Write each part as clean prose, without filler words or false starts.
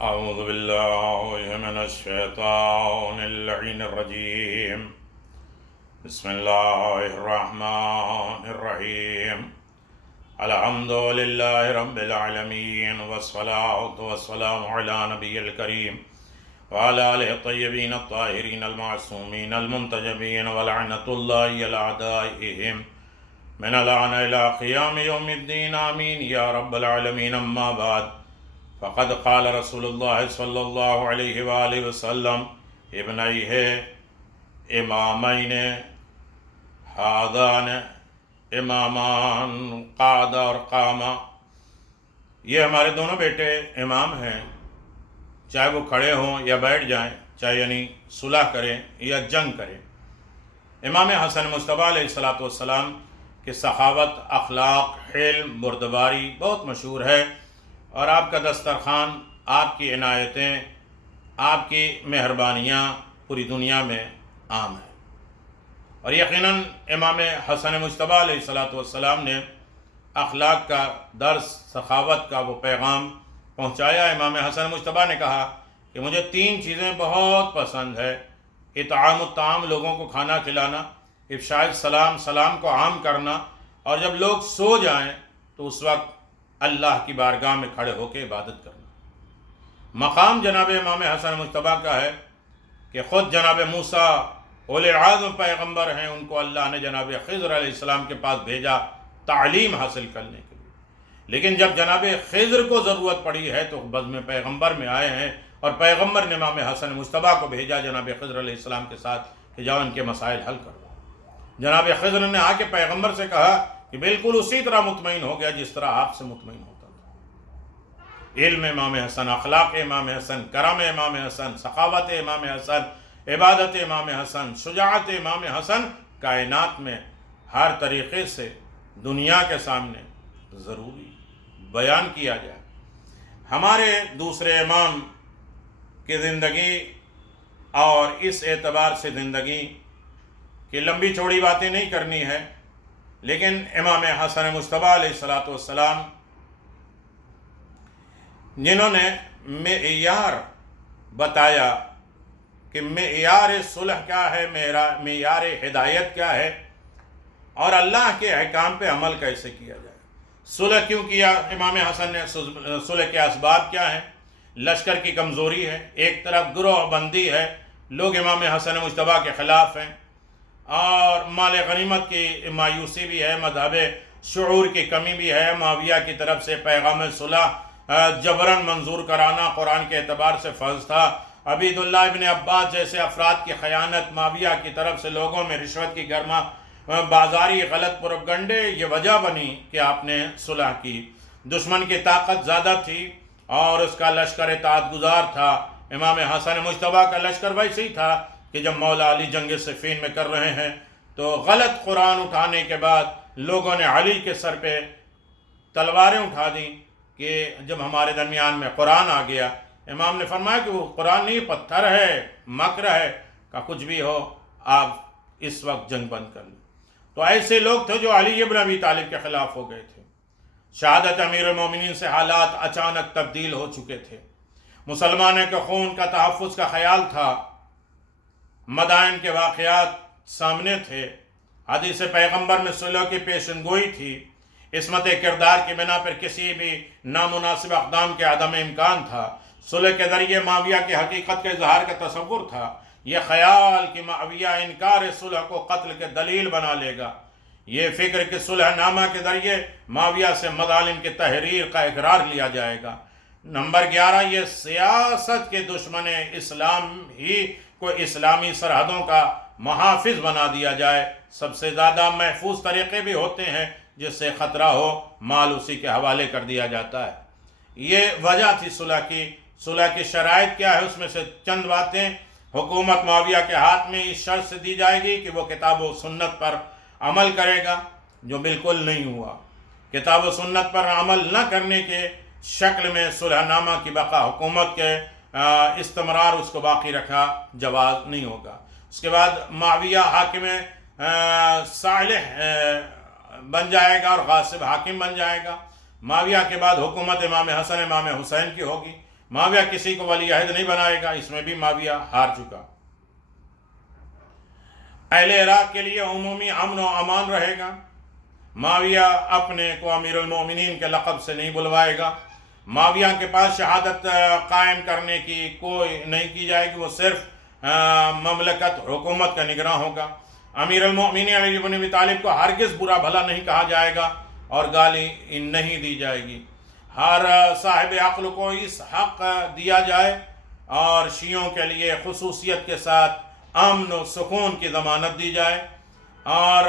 أعوذ بالله من الشيطان اللعين الرجيم. بسم الله الرحمن الرحيم. الحمد لله رب العالمين والصلاة والسلام على نبي الكريم وعلى آله الطيبين الطاهرين المعصومين المنتجبين ولعنة الله على أعدائهم من الآن إلى قيام يوم الدين آمين يا رب العالمين. أما بعد فقد قال رسول اللہ صلی اللہ علیہ وآلہ وسلم ابنیہ امامین ہادان امامان قعد اور قامہ، یہ ہمارے دونوں بیٹے امام ہیں، چاہے وہ کھڑے ہوں یا بیٹھ جائیں، چاہے یعنی صلح کریں یا جنگ کریں۔ امام حسن مصطفیٰ علیہ السلام کی سخاوت، اخلاق، حلم، بردباری بہت مشہور ہے، اور آپ کا دسترخوان، آپ کی عنایتیں، آپ کی مہربانیاں پوری دنیا میں عام ہیں۔ اور یقیناً امام حسن مصطفیٰ علیہ السلام نے اخلاق کا درس، سخاوت کا وہ پیغام پہنچایا۔ امام حسن مصطفیٰ نے کہا کہ مجھے 3 چیزیں بہت پسند ہے: اطعام الطعام، لوگوں کو کھانا کھلانا، افشاء السلام، سلام کو عام کرنا، اور جب لوگ سو جائیں تو اس وقت اللہ کی بارگاہ میں کھڑے ہو کے عبادت کرنا۔ مقام جناب امام حسن مصطفیٰ کا ہے کہ خود جناب موسیٰ اولی العزم پیغمبر ہیں، ان کو اللہ نے جناب خضر علیہ السلام کے پاس بھیجا تعلیم حاصل کرنے کے لیے، لیکن جب جناب خضر کو ضرورت پڑی ہے تو بزم پیغمبر میں آئے ہیں، اور پیغمبر نے امام حسن مصطفیٰ کو بھیجا جناب خضر علیہ السلام کے ساتھ کہ جاؤ ان کے مسائل حل کرو۔ جناب خضر نے آ کے پیغمبر سے کہا کہ بالکل اسی طرح مطمئن ہو گیا جس طرح آپ سے مطمئن ہوتا تھا۔ علم امام حسن، اخلاق امام حسن، کرم امام حسن، سخاوت امام حسن، عبادت امام حسن، شجاعت امام حسن کائنات میں ہر طریقے سے دنیا کے سامنے ضروری بیان کیا جائے۔ ہمارے دوسرے امام کی زندگی اور اس اعتبار سے زندگی کہ لمبی چوڑی باتیں نہیں کرنی ہے، لیکن امام حسن مصطفیٰ علیہ السلام جنہوں نے معیار بتایا کہ معیار صلح کیا ہے، معیار ہدایت کیا ہے، اور اللہ کے احکام پہ عمل کیسے کیا جائے۔ صلح کیوں کیا امام حسن نے؟ صلح کے اسباب کیا ہیں؟ لشکر کی کمزوری ہے، ایک طرف گروہ بندی ہے، لوگ امام حسن مصطفیٰ کے خلاف ہیں، اور مال غنیمت کی مایوسی بھی ہے، مذہب شعور کی کمی بھی ہے، معاویہ کی طرف سے پیغام صلح جبراً منظور کرانا قرآن کے اعتبار سے فرض تھا۔ عبیداللہ ابن عباس جیسے افراد کی خیانت، معاویہ کی طرف سے لوگوں میں رشوت کی گرما بازاری، غلط پروپیگنڈے، یہ وجہ بنی کہ آپ نے صلح کی۔ دشمن کی طاقت زیادہ تھی اور اس کا لشکر اطاعت گزار تھا۔ امام حسن مصطفیٰ کا لشکر ویسے ہی تھا کہ جب مولا علی جنگ صفین میں کر رہے ہیں تو غلط قرآن اٹھانے کے بعد لوگوں نے علی کے سر پہ تلواریں اٹھا دیں کہ جب ہمارے درمیان میں قرآن آ گیا، امام نے فرمایا کہ وہ قرآن نہیں، پتھر ہے، مکر ہے، کہ کچھ بھی ہو آپ اس وقت جنگ بند کر لیں۔ تو ایسے لوگ تھے جو علی ابن ابی طالب کے خلاف ہو گئے تھے۔ شہادت امیر المومنین سے حالات اچانک تبدیل ہو چکے تھے، مسلمانوں کے خون کا تحفظ کا خیال تھا، مدائن کے واقعات سامنے تھے، حدیث پیغمبر میں صلح کی پیشن گوئی تھی، عصمت کردار کی بنا پر کسی بھی نامناسب اقدام کے عدم امکان تھا، صلح کے ذریعے معاویہ کی حقیقت کے اظہار کا تصور تھا، یہ خیال کہ معاویہ انکار صلح کو قتل کے دلیل بنا لے گا، یہ فکر کہ صلح نامہ کے ذریعے معاویہ سے مظالم کی تحریر کا اقرار لیا جائے گا۔ نمبر 11، یہ سیاست کے دشمن اسلام ہی کو اسلامی سرحدوں کا محافظ بنا دیا جائے۔ سب سے زیادہ محفوظ طریقے بھی ہوتے ہیں جس سے خطرہ ہو مال اسی کے حوالے کر دیا جاتا ہے۔ یہ وجہ تھی صلح کی۔ صلح کی شرائط کیا ہے؟ اس میں سے چند باتیں: حکومت معاویہ کے ہاتھ میں اس شرط سے دی جائے گی کہ وہ کتاب و سنت پر عمل کرے گا، جو بالکل نہیں ہوا۔ کتاب و سنت پر عمل نہ کرنے کے شکل میں صلح نامہ کی بقا، حکومت کے استمرار، اس کو باقی رکھا جواز نہیں ہوگا۔ اس کے بعد معاویہ حاکم صالح بن جائے گا اور غاصب حاکم بن جائے گا۔ معاویہ کے بعد حکومت امام حسن امام حسین کی ہوگی۔ معاویہ کسی کو ولی عہد نہیں بنائے گا، اس میں بھی معاویہ ہار چکا۔ اہل عراق کے لیے عمومی امن و امان رہے گا، معاویہ اپنے کو امیر المومنین کے لقب سے نہیں بلوائے گا، معاویہ کے پاس شہادت قائم کرنے کی کوئی نہیں کی جائے گی، وہ صرف مملکت حکومت کا نگراں ہوگا۔ امیر المومنین علی بن ابی طالب کو ہرگز برا بھلا نہیں کہا جائے گا اور گالی نہیں دی جائے گی، ہر صاحب عقل کو اس حق دیا جائے اور شیعوں کے لیے خصوصیت کے ساتھ امن و سکون کی ضمانت دی جائے، اور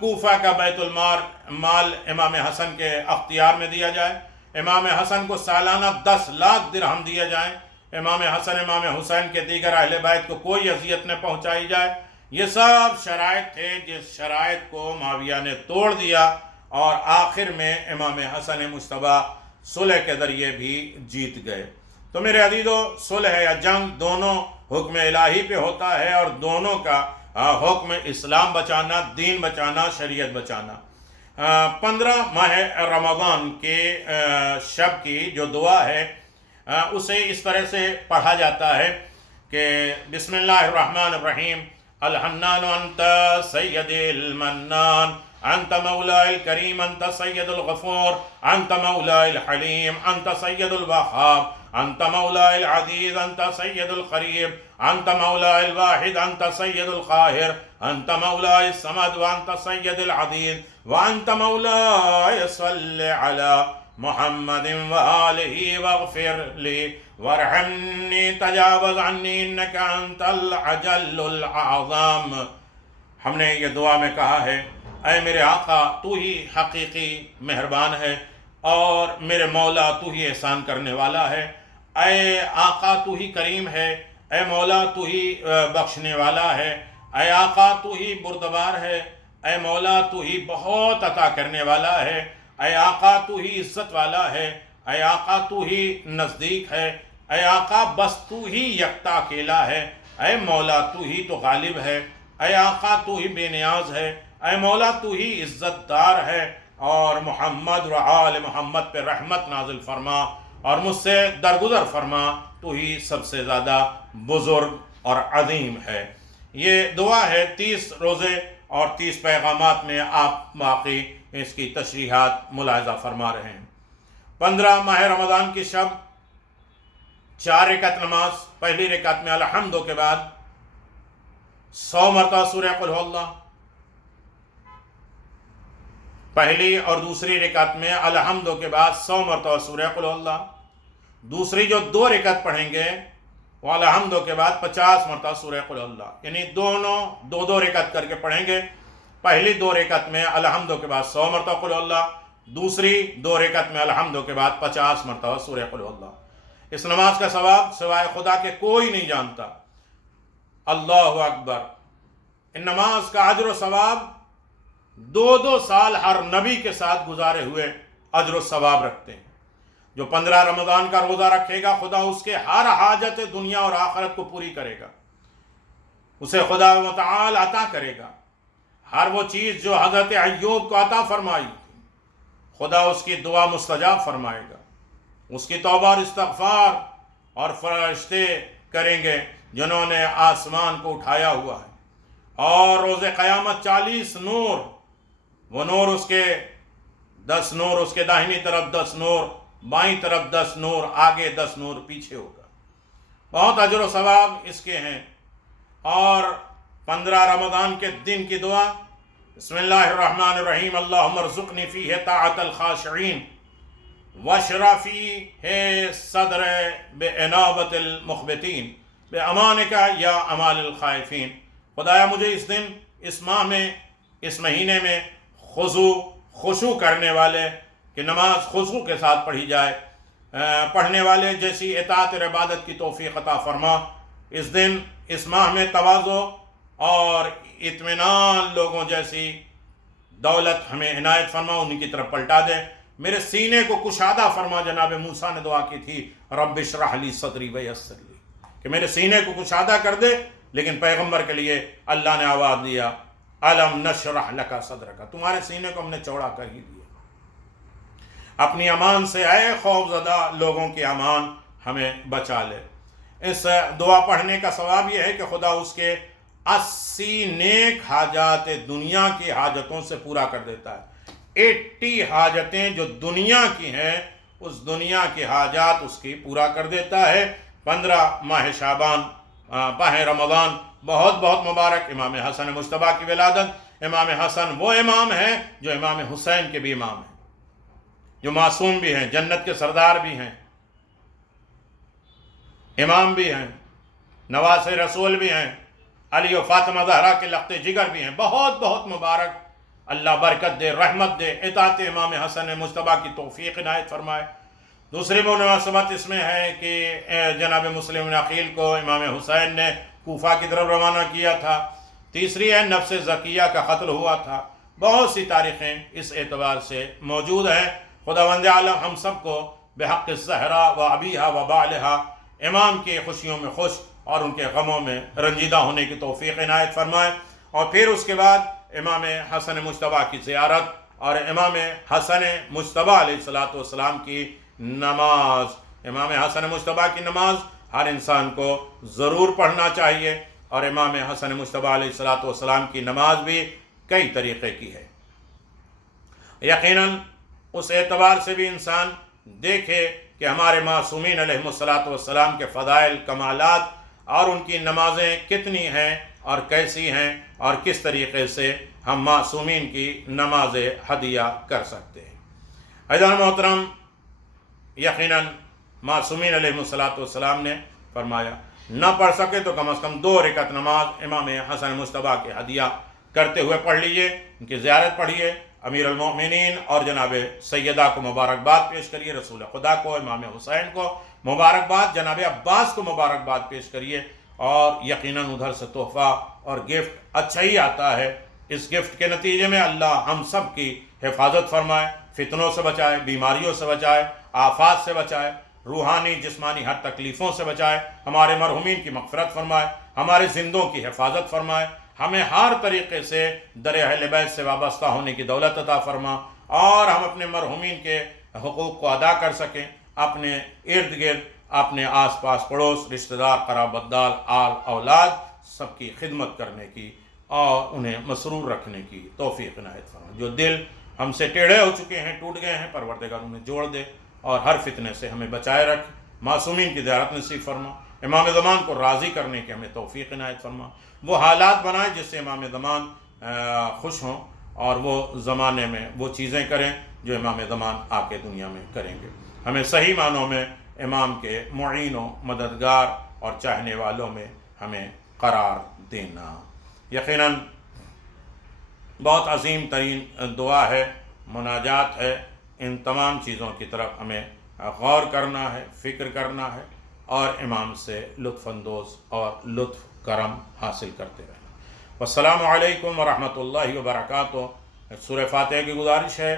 کوفہ کا بیت المال امام حسن کے اختیار میں دیا جائے، امام حسن کو سالانہ 10 لاکھ درہم دیے جائیں، امام حسن امام حسین کے دیگر اہل بیت کو کوئی اذیت نہ پہنچائی جائے۔ یہ سب شرائط تھے جس شرائط کو معاویہ نے توڑ دیا اور آخر میں امام حسن مجتبی صلح کے ذریعے بھی جیت گئے۔ تو میرے عزیزو، صلح یا جنگ دونوں حکم الہی پہ ہوتا ہے، اور دونوں کا حکم اسلام بچانا، دین بچانا، شریعت بچانا۔ 15 ماہ رمضان کے شب کی جو دعا ہے اسے اس طرح سے پڑھا جاتا ہے کہ بسم اللہ الرحمن الرحیم، الحنان انت سید المنان، انت مولائی الکریم، انت سید الغفور، انت مولائی الحلیم، انت سید الوہاب، انت مولائی العزیز، انت سید القریب، انت مولائی الواحد، انت سید القاہر، انت مولائی الصمد، وانت سید العدید، وانت مولائی صلی علی محمد وآلہ واغفر لی وارحمنی تجاوز عنی انک انت العجل العظام۔ ہم نے یہ دعا میں کہا ہے، اے میرے آقا تو ہی حقیقی مہربان ہے، اور میرے مولا تو ہی احسان کرنے والا ہے، اے آقا تو ہی کریم ہے، اے مولا تو ہی بخشنے والا ہے، اے آقا تو ہی بردبار ہے، اے مولا تو ہی بہت عطا کرنے والا ہے، اے آقا تو ہی عزت والا ہے، اے آقا تو ہی نزدیک ہے، اے آقا بس تو ہی یکتا اکیلا ہے، اے مولا تو ہی تو غالب ہے، اے آقا تو ہی بے نیاز ہے، اے مولا تو ہی عزت دار ہے، اور محمد و آل محمد پہ رحمت نازل فرما اور مجھ سے درگزر فرما، تو ہی سب سے زیادہ بزرگ اور عظیم ہے۔ یہ دعا ہے 30 روزے اور 30 پیغامات میں آپ باقی اس کی تشریحات ملاحظہ فرما رہے ہیں۔ 15 ماہ رمضان کی شب 4 رکعت نماز، پہلی رکعت میں الحمد کے بعد 100 مرتبہ سورہ قل هو اللہ، پہلی اور دوسری رکعت میں الحمد کے بعد 100 مرتبہ سورہ قل هو اللہ، دوسری جو 2 رکعت پڑھیں گے وہ الحمد کے بعد 50 مرتبہ سورہ قل هو اللہ، یعنی دونوں 2 رکعت کر کے پڑھیں گے، پہلی 2 رکعت میں الحمد کے بعد 100 مرتبہ قل هو اللہ، دوسری 2 رکعت میں الحمد کے بعد 50 مرتبہ سورہ قل هو اللہ۔ اس نماز کا ثواب سوائے خدا کے کوئی نہیں جانتا۔ اللہ اکبر! ان نماز کا اجر و ثواب 2 سال ہر نبی کے ساتھ گزارے ہوئے اجر و ثواب رکھتے ہیں۔ جو 15 رمضان کا روزہ رکھے گا، خدا اس کے ہر حاجت دنیا اور آخرت کو پوری کرے گا، اسے خدا متعال عطا کرے گا۔ ہر وہ چیز جو حضرت ایوب کو عطا فرمائی، خدا اس کی دعا مستجاب فرمائے گا، اس کی توبہ اور استغفار اور فرشتے کریں گے جنہوں نے آسمان کو اٹھایا ہوا ہے، اور روز قیامت 40 نور، وہ نور اس کے 10 نور اس کے داہنی طرف، 10 نور بائیں طرف، 10 نور آگے، 10 نور پیچھے ہوگا۔ بہت اجر و ثواب اس کے ہیں۔ اور 15 رمضان کے دن کی دعا، بسم اللہ الرحمن الرحیم، اللہم ارزقنی فیہ طاعت الخاشعین واشرح فیہ صدر بانابت المخبتین بامانک یا امال الخائفین۔ خدایا مجھے اس دن، اس ماہ میں، اس مہینے میں خشوع کرنے والے کہ نماز خشوع کے ساتھ پڑھی جائے، پڑھنے والے جیسی اطاعت اور عبادت کی توفیق عطا فرما۔ اس دن، اس ماہ میں تواضع اور اطمینان لوگوں جیسی دولت ہمیں عنایت فرما، انہی کی طرف پلٹا دے۔ میرے سینے کو کشادہ فرما، جناب موسیٰ نے دعا کی تھی رب اشرح لی صدری ویسر لی، کہ میرے سینے کو کشادہ کر دے، لیکن پیغمبر کے لیے اللہ نے آواز دیا الم نشرح لک صدرک، تمہارے سینے کو ہم نے چوڑا کر ہی دیا۔ اپنی امان سے اے خوف زدہ لوگوں کی امان ہمیں بچا لے۔ اس دعا پڑھنے کا ثواب یہ ہے کہ خدا اس کے 80 نیک حاجات دنیا کی حاجتوں سے پورا کر دیتا ہے۔ 80 حاجتیں جو دنیا کی ہیں اس دنیا کی حاجات اس کی پورا کر دیتا ہے۔ 15 ماہ شعبان ماہ رمضان بہت بہت مبارک، امام حسن مجتبیٰ کی ولادت۔ امام حسن وہ امام ہیں جو امام حسین کے بھی امام ہیں، جو معصوم بھی ہیں، جنت کے سردار بھی ہیں، امام بھی ہیں، نواز رسول بھی ہیں، علی و فاطمہ زہرا کے لخت جگر بھی ہیں۔ بہت بہت مبارک، اللہ برکت دے، رحمت دے، اطاعت امام حسن مجتبیٰ کی توفیق عنایت فرمائے۔ دوسری مناسبت اس میں ہے کہ جناب مسلم بن عقیل کو امام حسین نے کوفہ کی طرف روانہ کیا تھا۔ تیسری ہے نفس زکیہ کا قتل ہوا تھا۔ بہت سی تاریخیں اس اعتبار سے موجود ہیں۔ خداوند عالم ہم سب کو بحق الزہرا و ابیہا و بالہا امام کی خوشیوں میں خوش اور ان کے غموں میں رنجیدہ ہونے کی توفیق عنایت فرمائے۔ اور پھر اس کے بعد امام حسن مجتبیٰ کی زیارت اور امام حسن مجتبیٰ علیہ السلام کی نماز۔ امام حسن مجتبیٰ کی نماز ہر انسان کو ضرور پڑھنا چاہیے، اور امام حسن مجتبیٰ علیہ السلام کی نماز بھی کئی طریقے کی ہے۔ یقیناً اس اعتبار سے بھی انسان دیکھے کہ ہمارے معصومین علیہ السلام کے فضائل کمالات اور ان کی نمازیں کتنی ہیں اور کیسی ہیں، اور کس طریقے سے ہم معصومین کی نماز ہدیہ کر سکتے ہیں۔ عزیزان محترم، یقیناً معصومین علیہ السلام نے فرمایا نہ پڑھ سکے تو کم از کم 2 رکعت نماز امام حسن مجتبیٰ کے ہدیہ کرتے ہوئے پڑھ لیجئے، ان کی زیارت پڑھیے، امیر المؤمنین اور جناب سیدہ کو مبارکباد پیش کریے، رسول خدا کو، امام حسین کو مبارکباد، جناب عباس کو مبارکباد پیش کریے، اور یقیناً ادھر سے تحفہ اور گفٹ اچھا ہی آتا ہے۔ اس گفٹ کے نتیجے میں اللہ ہم سب کی حفاظت فرمائے، فتنوں سے بچائے، بیماریوں سے بچائے، آفات سے بچائے، روحانی جسمانی ہر تکلیفوں سے بچائے، ہمارے مرحومین کی مغفرت فرمائے، ہمارے زندوں کی حفاظت فرمائے، ہمیں ہر طریقے سے در اہل بیت سے وابستہ ہونے کی دولت عطا فرما، اور ہم اپنے مرحومین کے حقوق کو ادا کر سکیں، اپنے ارد گرد، اپنے آس پاس پڑوس، رشتہ دار، قرابت دار، آل اولاد سب کی خدمت کرنے کی اور انہیں مسرور رکھنے کی توفیق عنایت فرما۔ جو دل ہم سے ٹیڑھے ہو چکے ہیں، ٹوٹ گئے ہیں، پروردگار انہیں جوڑ دے اور ہر فتنے سے ہمیں بچائے رکھ۔ معصومین کی زیارت نصیب فرما، امام زمان کو راضی کرنے کی ہمیں توفیق عنایت فرما، وہ حالات بنائے جس سے امام زمان خوش ہوں، اور وہ زمانے میں وہ چیزیں کریں جو امام زمان آ کے دنیا میں کریں گے۔ ہمیں صحیح معنوں میں امام کے معین و مددگار اور چاہنے والوں میں ہمیں قرار دینا۔ یقیناً بہت عظیم ترین دعا ہے، مناجات ہے، ان تمام چیزوں کی طرف ہمیں غور کرنا ہے، فکر کرنا ہے، اور امام سے لطف اندوز اور لطف کرم حاصل کرتے رہنا۔ والسلام علیکم ورحمۃ اللہ وبرکاتہ۔ سورہ فاتحہ کی گزارش ہے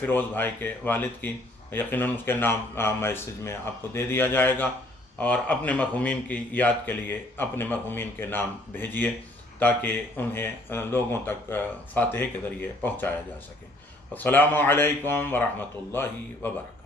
فیروز بھائی کے والد کی، یقیناً اس کے نام میسج میں آپ کو دے دیا جائے گا، اور اپنے مرحومین کی یاد کے لیے اپنے مرحومین کے نام بھیجیے تاکہ انہیں لوگوں تک فاتحہ کے ذریعے پہنچایا جا سکے۔ السلام علیکم ورحمۃ اللہ وبرکاتہ۔